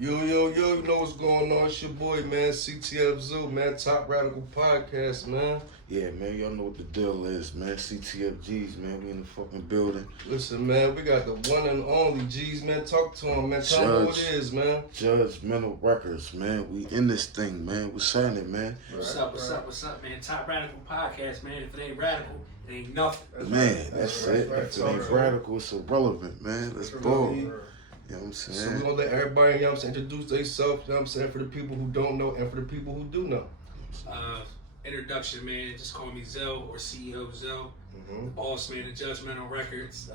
Yo, you know what's going on? It's your boy, man, CTF Zoo, man, Top Radical Podcast, man. Yeah, man, y'all know what the deal is, man. CTFGs, man, we in the fucking building. Listen, man, we got the one and only G's, man. Talk to him, man. Tell him what it is, man. Judgmental Records, man. We in this thing, man. What's happening, man? What's up, man? Top Radical Podcast, man. If it ain't radical, it ain't nothing. That's it. If it ain't radical, it's irrelevant, man. Let's go. You know what I'm saying? So we're going to let everybody, you know what I'm saying, introduce themselves, you know what I'm saying, for the people who don't know and for the people who do know. Introduction, man. Just call me Zell or CEO Zell. Boss man of Judgmental Records.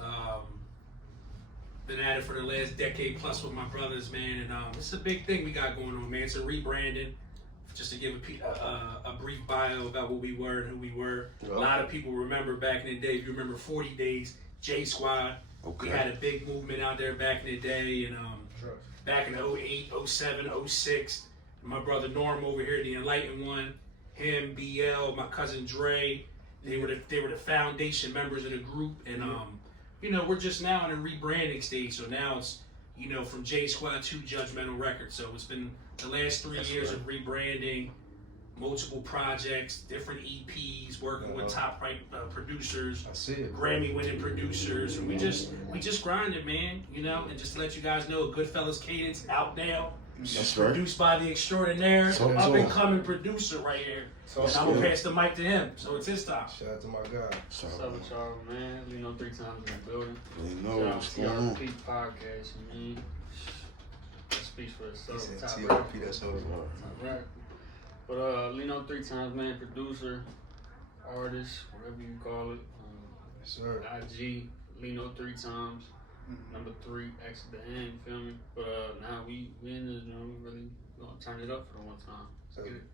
Been at it for the last decade plus with my brothers, man. And it's a big thing we got going on, man. It's a rebranding. Just to give a brief bio about what we were and who we were. A lot of people remember back in the day. If you remember 40 Days, J Squad. Okay. We had a big movement out there back in the day, and back in 08, 07, 06, my brother Norm over here, the Enlightened One, him, BL, my cousin Dre, they were the foundation members of the group, and you know, we're just now in a rebranding stage. So now it's, you know, from J Squad to Judgmental Records. So it's been the last 3 years of rebranding, multiple projects, different EPs, working with top producers, Grammy-winning producers, and we just grinded, man. You know, and just to let you guys know, Goodfellas Cadence out now. That's Produced by the extraordinaire, up and coming producer right here. And I'm gonna pass the mic to him, so it's his time. Shout out to my guy. What's up with y'all, man? We know 3 times in the building. We know what's going on. TRP podcast, man. That speaks for itself. He said Top TRP, that's how it's right. But Lino 3 times, man, producer, artist, whatever you call it. Yes, sir. IG, Lino 3 times. Number 3, X at the end, feel me? But now we in this, you know, we really gonna turn it up for the one time.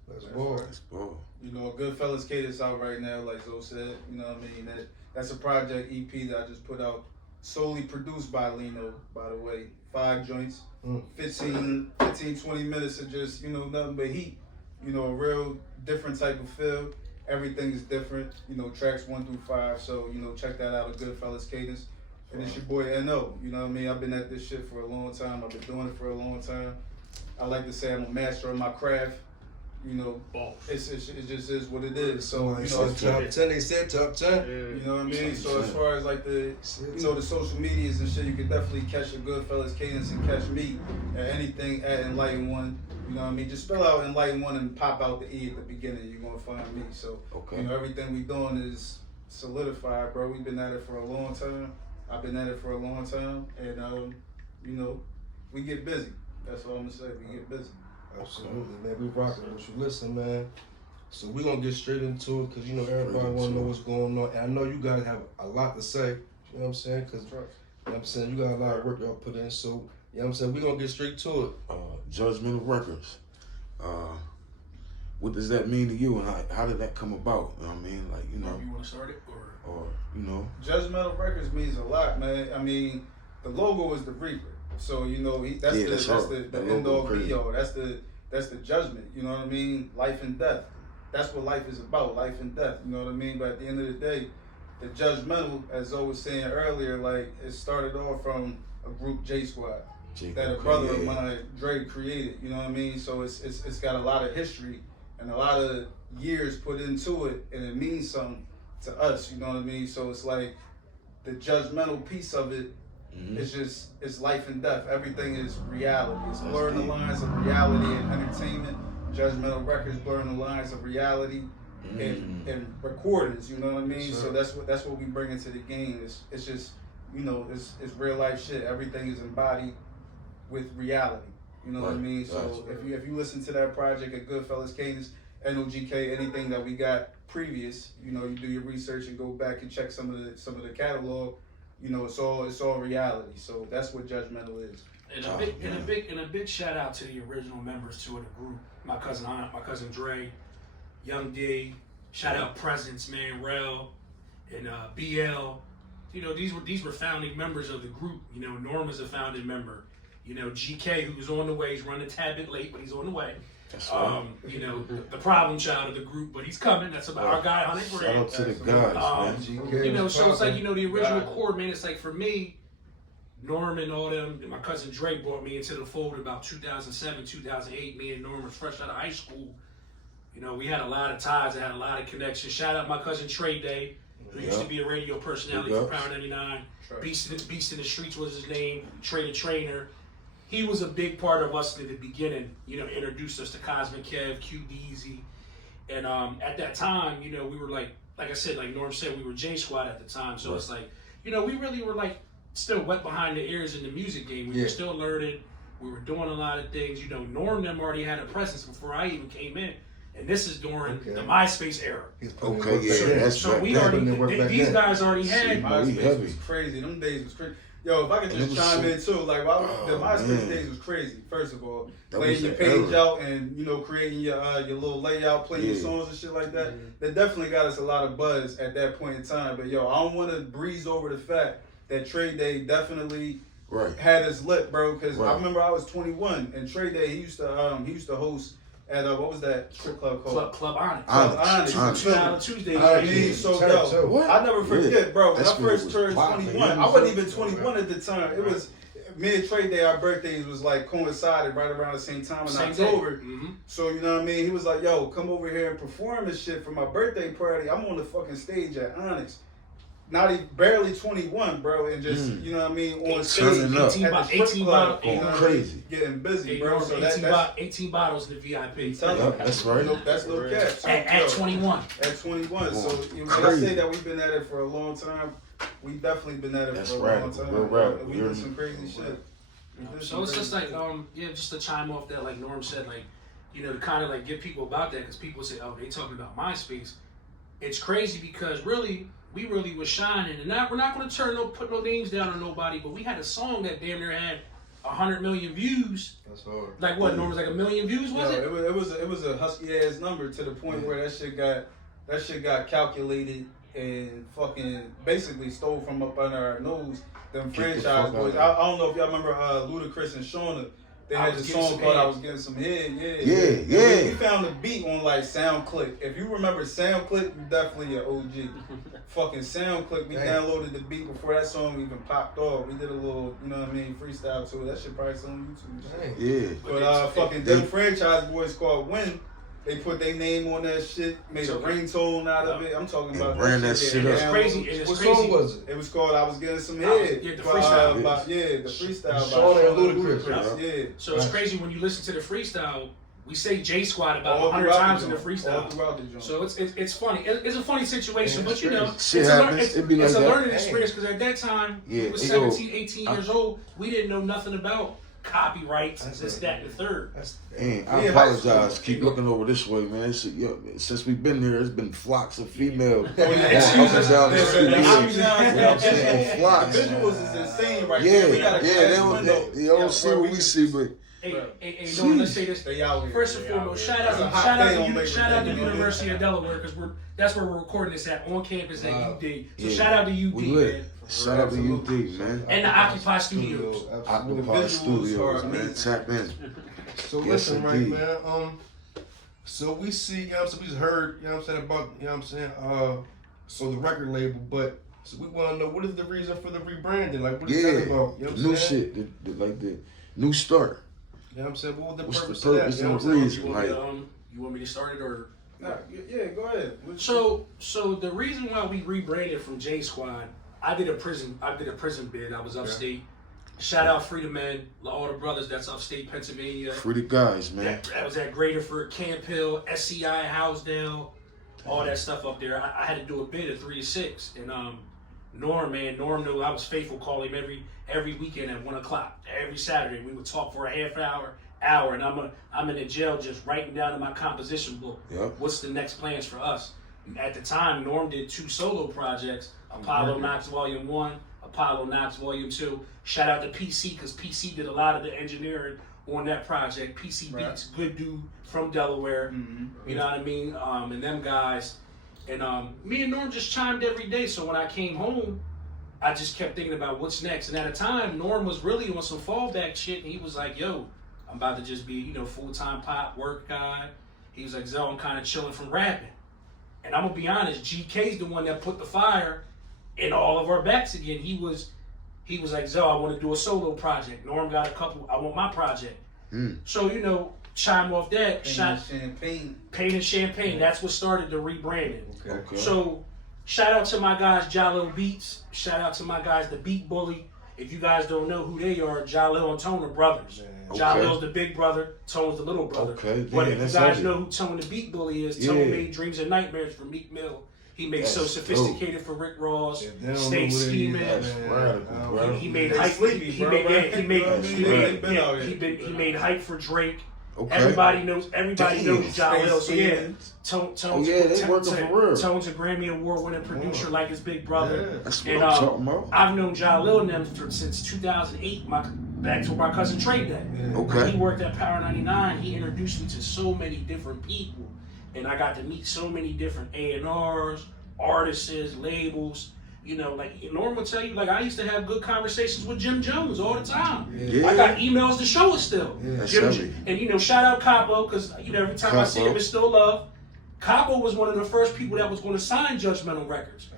Let's go. You know, Goodfellas Cadence out right now, like Zoe said. You know what I mean? That's a project EP that I just put out, solely produced by Lino, by the way. 5 joints, 15, 20 minutes of just, you know, nothing but heat. You know, a real different type of feel. Everything is different. You know, tracks 1 through 5. So, you know, check that out at Goodfellas Cadence. And it's your boy NO. You know what I mean? I've been at this shit for a long time. I've been doing it for a long time. I like to say I'm a master of my craft. You know, it just is what it is. So, you know, top 10, they said top 10. You know what I mean? So as far as like the, you know, the social medias and shit, you can definitely catch a Goodfellas Cadence and catch me at anything at Enlightened One. You know what I mean? Just spell out Enlightened One and pop out the E at the beginning. You're gonna find me. So, you know, everything we doing is solidified, bro. We've been at it for a long time. I've been at it for a long time, and you know, we get busy. That's all I'm gonna say. We get busy. Absolutely, man. We rocking with you. Listen, man. So we're gonna get straight into it because you know everybody wanna know what's going on, and I know you guys have a lot to say. You know what I'm saying? Because you know what I'm saying, you got a lot of work y'all put in. So you know what I'm saying, we're gonna get straight to it. Judgmental Records. What does that mean to you, and how did that come about? You know what I mean? Like, you know. You want to start it, or you know? Judgmental Records means a lot, man. I mean, the logo is the Reaper. So, you know, that's the end all be all. That's the judgment. You know what I mean? Life and death. That's what life is about, life and death. You know what I mean? But at the end of the day, the judgmental, as I was saying earlier, like it started off from a group J Squad that a brother of mine, Dre, created. You know what I mean? So it's got a lot of history and a lot of years put into it, and it means something to us. You know what I mean? So it's like the judgmental piece of it. It's life and death. Everything is reality. It's blurring the lines of reality and entertainment. Judgmental Records blurring the lines of reality and recordings. You know what I mean? So that's what we bring into the game. It's just, you know, it's real life shit. Everything is embodied with reality. You know what I mean? So if you listen to that project at Goodfellas Cadence, NOGK, anything that we got previous, you know, you do your research and go back and check some of the catalog. You know, it's all reality. So that's what Judgmental is. And a big shout out to the original members too of the group. My cousin Aunt, my cousin Dre, Young D. Shout out Presence, man, Rel, and BL. You know, these were founding members of the group. You know, Norm is a founding member. You know, GK, who's on the way, he's running a tad bit late, but he's on the way. You know, the problem child of the group, but he's coming. That's about our guy, 100 grand. Shout out to the guys, man. You know, so it's like, you know, the original core, man, it's like for me, Norm and all them, and my cousin Dre brought me into the fold about 2007, 2008. Me and Norm was fresh out of high school. You know, we had a lot of ties. I had a lot of connections. Shout out my cousin Trey Day, who used to be a radio personality for Power 99. Beast in the Streets was his name. Trey the Trainer. He was a big part of us at the beginning. You know, introduced us to Cosmic Kev, QDeezy, and at that time, you know, we were like I said, like Norm said, we were J Squad at the time. So it's like, you know, we really were like still wet behind the ears in the music game. We were still learning. We were doing a lot of things. You know, Norm them already had a presence before I even came in. And this is during the MySpace era. So we already, these guys already had. MySpace was crazy. Them days was crazy. Yo, if I could just chime in too, like the MySpace days was crazy. First of all, laying your page out and, you know, creating your little layout, playing your songs and shit like that. That definitely got us a lot of buzz at that point in time. But yo, I don't want to breeze over the fact that Trey Day definitely had us lit, bro. Because I remember I was 21 and Trey Day he used to host at what was that strip club called? Club Onyx. Onyx. Tuesdays. I mean, so yo, I never forget, bro. When I first turned 21, I wasn't even 21 at the time. It was me and Trey Day. Our birthdays was like coincided right around the same time in October. So you know what I mean. He was like, "Yo, come over here and perform and shit for my birthday party." I'm on the fucking stage at Onyx. Not even barely 21, bro, and just you know what I mean on stage at the strip club, going crazy, getting busy, bro. So 18 bottles in the VIP. That's right. That's no cap. At 21. At 21. So you know, I say that we've been at it for a long time. We've definitely been at it for a long time. We did some crazy shit. So it's just like just to chime off that, like Norm said, like, you know, to kind of like get people about that, because people say, oh, they talking about MySpace. It's crazy because we really was shining, and we're not going to put no names down on nobody, but we had a song that damn near had 100 million views. That's hard. Like what? Norm was like 1 million views, was it? It was a husky ass number to the point where that shit got calculated and fucking basically stole from up under our nose. Them franchise boys. I don't know if y'all remember Ludacris and Shauna. They had the song called "I Was Getting Some Head." Yeah. We found the beat on like SoundClick. If you remember SoundClick, you definitely an OG. Fucking SoundClick. We downloaded the beat before that song even popped off. We did a little, you know what I mean, freestyle to it. That shit probably still on YouTube. Yeah. But fucking them franchise boys called Win. They put their name on that shit, made a ringtone out of it. I'm talking about that shit up. It's crazy. What song was it? It was called "I Was Getting Some Head." The freestyle. The freestyle. Shauna and Ludacris. So it's crazy when you listen to the freestyle. We say J Squad about 100 times in the freestyle. So it's funny. It's a funny situation, but you know, it's a learning experience, because at that time, we were 17, 18 years old. We didn't know nothing about copyrights and this, that, and the third. And I apologize. Keep looking over this way, man. Since we've been here, there's been flocks of females up and down the street. You know what I'm saying? Flocks. The visuals is insane right there. They don't see what we see, but. Hey, let's say this. First and foremost, shout out to University of Delaware, because that's where we're recording this at, on campus at UD. So shout out to UD, man. Shout out to UD, man. And the Occupy Studios. Occupy Studios, man. Tap in. So listen, right, man. So we see, you know what I'm saying, we just heard, you know what I'm saying, about, you know what I'm saying, so the record label, but so we want to know, what is the reason for the rebranding? Like, what is that about? You know what I'm new saying? Shit, like the new start. You know what I'm saying? What was the What's purpose the purpose of that? and the reason? Like, you want me to start it, or? Yeah, go ahead. So the reason why we rebranded from J Squad, I did a prison bid. I was upstate. Shout out Free the Men, all the brothers that's upstate Pennsylvania. Free the guys, man. That was at Graterford, Camp Hill, SCI, Housedale, all that stuff up there. I had to do a bid of 3 to 6, and Norm knew I was faithful. Call him every weekend at 1 o'clock. Every Saturday we would talk for a half hour, and I'm in the jail just writing down in my composition book. Yep. What's the next plans for us? At the time, Norm did 2 solo projects: Apollo Knox Volume 1, Apollo Knox Volume 2. Shout out to PC, because PC did a lot of the engineering on that project. PC Beats, good dude from Delaware. You know what I mean? And them guys. And me and Norm just chimed every day. So when I came home, I just kept thinking about what's next. And at the time, Norm was really on some fallback shit. And he was like, yo, I'm about to just be, you know, full-time pop work guy. He was like, Zell, I'm kind of chilling from rapping. And I'm going to be honest, GK's the one that put the fire in all of our backs again. He was he was like, "Zo, I want to do a solo project." Norm got a couple. I want my project. So you know, chime off that. Pain and Champagne. That's what started the rebranding. Okay. So shout out to my guys, Jalil Beats. Shout out to my guys, the Beat Bully. If you guys don't know who they are, Jalil and Tone are brothers. Jalil's the big brother, Tone's the little brother. But if you guys know who Tone the Beat Bully is, Tone made Dreams and Nightmares for Meek Mill. He makes So Sophisticated for Rick Ross. Stay Scheming. He made hype. He made hype for Drake. Everybody knows Jalil. So yeah, Tone's Tone's a Grammy Award winning producer like his big brother. That's And what I'm talking about. I've known Jalil and them since 2008. Back to my cousin Trey Day. He worked at Power 99. He introduced me to so many different people, and I got to meet so many different A&Rs, artists, labels. You know, like Norm will tell you, like I used to have good conversations with Jim Jones all the time. I got emails to show it still. And you know, shout out Capo, because you know every time I see him, it's still love. Capo was one of the first people that was going to sign Judgmental Records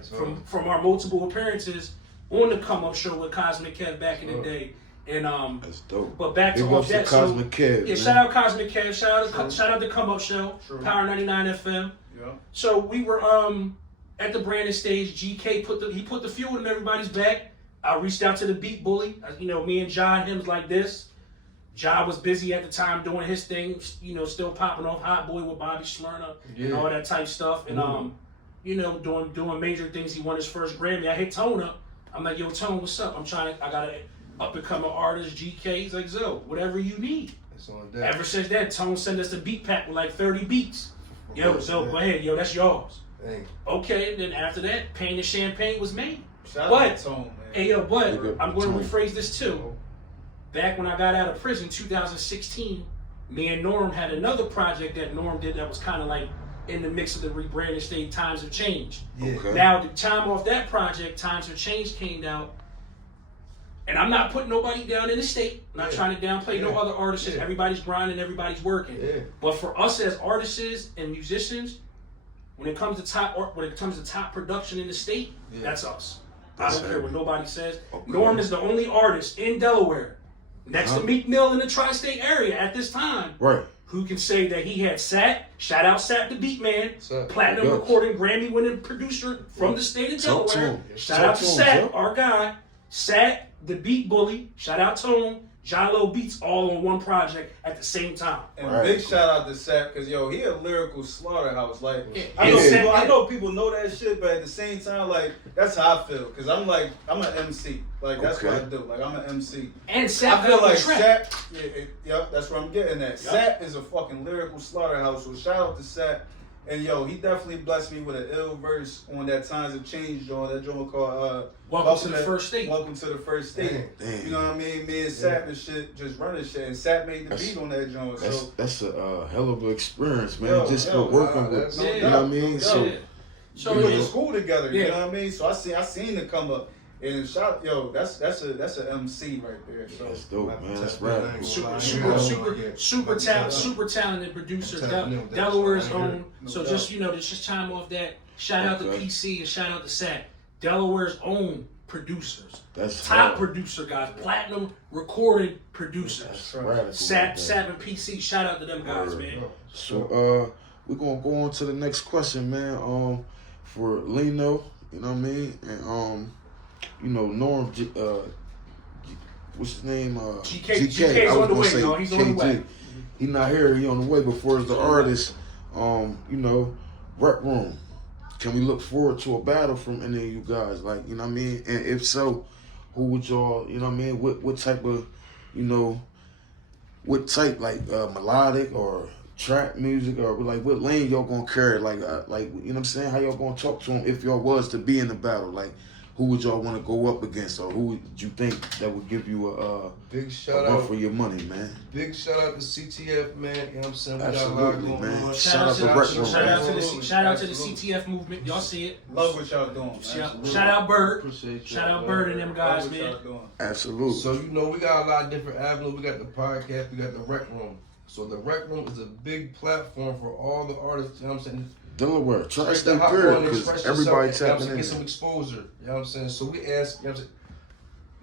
from our multiple appearances on the Come Up Show with Cosmic Kev back in the day. And that's dope. But back to off that, Cosmic Kev. Yeah, shout out Cosmic Kev. Shout out the Come Up Show. Power 99 FM. So we were at the Brandon stage. GK put the fuel in everybody's back. I reached out to the Beat Bully. You know, me and John Hims like this. John was busy at the time doing his thing. You know, still popping off Hot Boy with Bobby Smyrna and all that type stuff. And you know, doing major things. He won his first Grammy. I hit Tone up. I'm like, yo, Tone, what's up? I got a up and coming artist, GK. He's like, Zo, whatever you need. Ever since that, Tone sent us a beat pack with like 30 beats. Yo, Zo, go ahead. Yo, that's yours. Dang. Okay, and then after that, Pain and Champagne was made. Shout out to Tone, man. Hey, yo, but I'm going to rephrase this too. Back when I got out of prison, 2016, me and Norm had another project that Norm did that was kind of like in the mix of the rebranding state. Times Have Changed. Now, the time off that project, Times Have Changed came out. And I'm not putting nobody down in the state. I'm not trying to downplay no other artists. Everybody's grinding, everybody's working. But for us as artists and musicians, when it comes to top production in the state, that's us. I don't care what nobody says. Norm is the only artist in Delaware, next to Meek Mill in the tri-state area at this time, who can say that he had Sat. Shout out Sat the Beat Man, platinum recording, Grammy-winning producer from the state of Delaware. Shout out to Sat, our guy. Sat the Beat Bully, shout out Tone, Jalil Beats, all on one project at the same time. And big shout out to Sat, because yo, he a lyrical slaughterhouse. Like I know people know that shit, but at the same time, like that's how I feel. Because I'm an MC. Like that's what I do. Like I'm an MC. And Sat, I feel like Sat, that's where I'm getting at. Sat is a fucking lyrical slaughterhouse. So shout out to Sat. And yo, he definitely blessed me with an ill verse on that Times Have Changed joint. That joint called Welcome to the First State. Welcome to the First State. Damn. You know what I mean? Me and Sat and shit, just running shit. And Sat made the beat on that joint. That's a hell of an experience, man. Just for working with, you know what I mean? So we went to school together. You know what I mean? So I seen it come up. And that's an MC right there. So that's dope, man. That's right. Super talented producer, Delaware's own. So just chime off that. Shout out to PC and shout out to Sat. Delaware's own producers. That's top producer guys, platinum recorded producers. That's right. Sat and PC. Shout out to them guys, man. So we're gonna go on to the next question, man. For Lino, you know what I mean, and you know, Norm, what's his name? GK. I was gonna say no, he's KG. On the way. He not here. He on the way. Before as the artist, you know, Rec Room. Can we look forward to a battle from any of you guys? Like, you know what I mean? And if so, who would y'all, you know what I mean? What type of, you know, what type, like melodic or trap music, or like what lane y'all gonna carry? Like, you know what I'm saying? How y'all gonna talk to him if y'all was to be in the battle? Like, who would y'all want to go up against, or who would you think that would give you a big shout out for your money, man? Big shout out to CTF, man. You know what I'm saying? Absolutely, man. Shout out to the CTF movement. Y'all see it. Love what y'all doing. Shout out Bird. Shout out Bird and them guys, man. Absolutely. So you know we got a lot of different avenues. We got the podcast. We got the Rec Room. So the Rec Room is a big platform for all the artists. You know what I'm saying? Delaware, try to stay clear because everybody tapping in. Get some exposure. You know what I'm saying? So we ask, you know what I'm saying?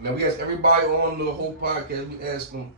Now we ask everybody on the whole podcast. We ask them.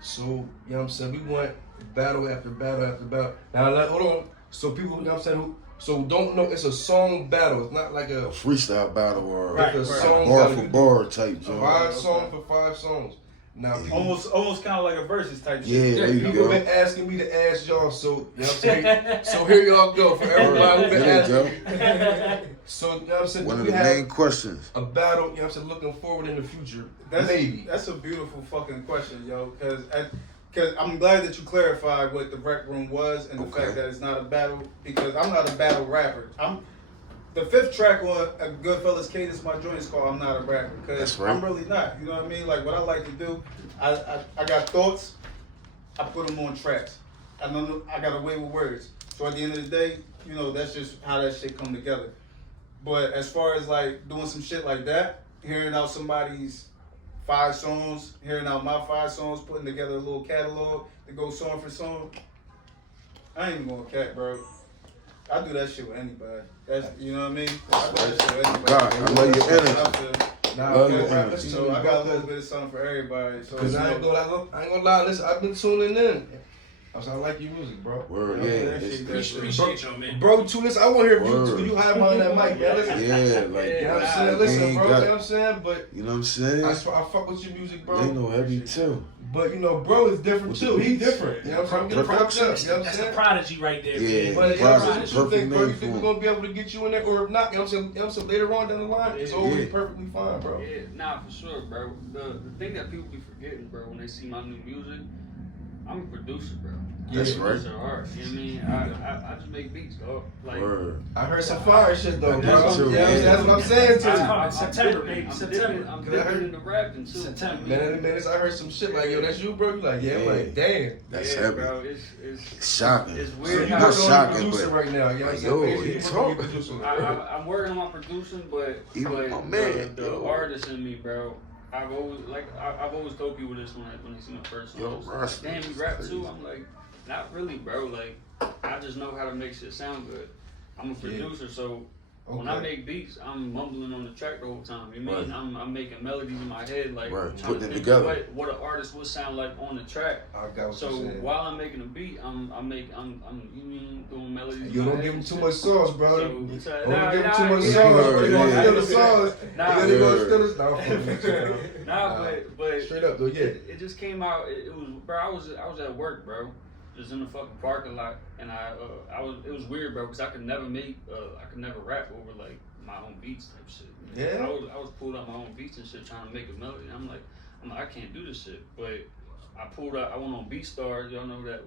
So you know what I'm saying. We want battle after battle after battle. Now hold on. So people, you know what I'm saying. So don't know it's a song battle. It's not like a freestyle battle or like a song bar battle. for bar type joint. 5 songs for 5 songs. Now almost kind of like a versus type yeah, shit. there you people go. been asking me to ask y'all, so you know what I'm saying. So here y'all go for everybody who been asking. So you know what I'm saying. One of we the have main questions. a battle, you know what I'm saying, looking forward in the future. Maybe. That's a beautiful fucking question, yo. Because I'm glad that you clarified what the rec room was and the fact that it's not a battle. Because I'm not a battle rapper. The 5th track on Goodfellas Cadence, my joint is called I'm Not a Rapper. Because I'm really not. You know what I mean? Like what I like to do, I got thoughts, I put them on tracks. I got a way with words. So at the end of the day, you know, that's just how that shit come together. But as far as like doing some shit like that, hearing out somebody's 5 songs, hearing out my 5 songs, putting together a little catalog to go song for song, I ain't even gonna cat, bro. I do that shit with anybody. That's, you know what I mean? I do that shit with anybody. God, I love your energy. I got a little bit of something for everybody. So Cause I ain't gonna lie. Listen, I've been tuning in. I like your music, bro. Word, Appreciate y'all, man. Bro, tune this. I want to hear you. You hide behind that mic, man. Listen. Yeah, like you know what I'm saying. Listen, bro. You know what I'm saying, but you know what I'm saying. I fuck with your music, bro. They know heavy too. But you know, bro is different too. He different. You know what I'm saying? That's the prodigy right there. Yeah, man. But you know what you think, bro? You think for we're gonna be able to get you in there, or if not? You know what I'm saying? You know what I'm saying? Later on down the line, it's always perfectly fine, bro. Yeah, nah, for sure, bro. The thing that people be forgetting, bro, when they see my new music, I'm a producer, bro. That's right. You know what I mean? I just make beats, dog. Like, Word. I heard some fire shit though, bro. That's true, Yeah, man. that's what I'm saying to you. I'm September, baby. September. I'm dipping into rapping too. September. Man, I heard some shit like, yo, that's you, bro. You like, yeah, I'm like, damn. That's yeah, heavy. bro. It's Shocking. It's So weird. you how working not on shocking, producing but right now, yeah. like, yo, he's talking. I'm working on my producing, but Even my man, the artist in me, bro. I've always told people this when they see my first song. Like, damn, you rap too? I'm like, not really, bro. Like, I just know how to make shit sound good. I'm a producer, so when I make beats, I'm mumbling on the track the whole time. You mean I'm making melodies in my head, like trying putting to it think together. what an artist would sound like on the track. I got what So you're saying. while I'm making a beat, I'm you mean doing melodies. You don't give him too much sauce, bro. Don't give him too much sauce. yeah. You're gonna steal the sauce. Nah, You're gonna steal the Nah, but straight up though, yeah. It just came out. It was, bro. I was at work, bro, just in the fucking parking lot, and it was weird, bro, because I could never rap over like my own beats type shit. Yeah. I was pulled out my own beats and shit, trying to make a melody. I'm like, I can't do this shit, but I pulled out. I went on BeatStars. Y'all know that.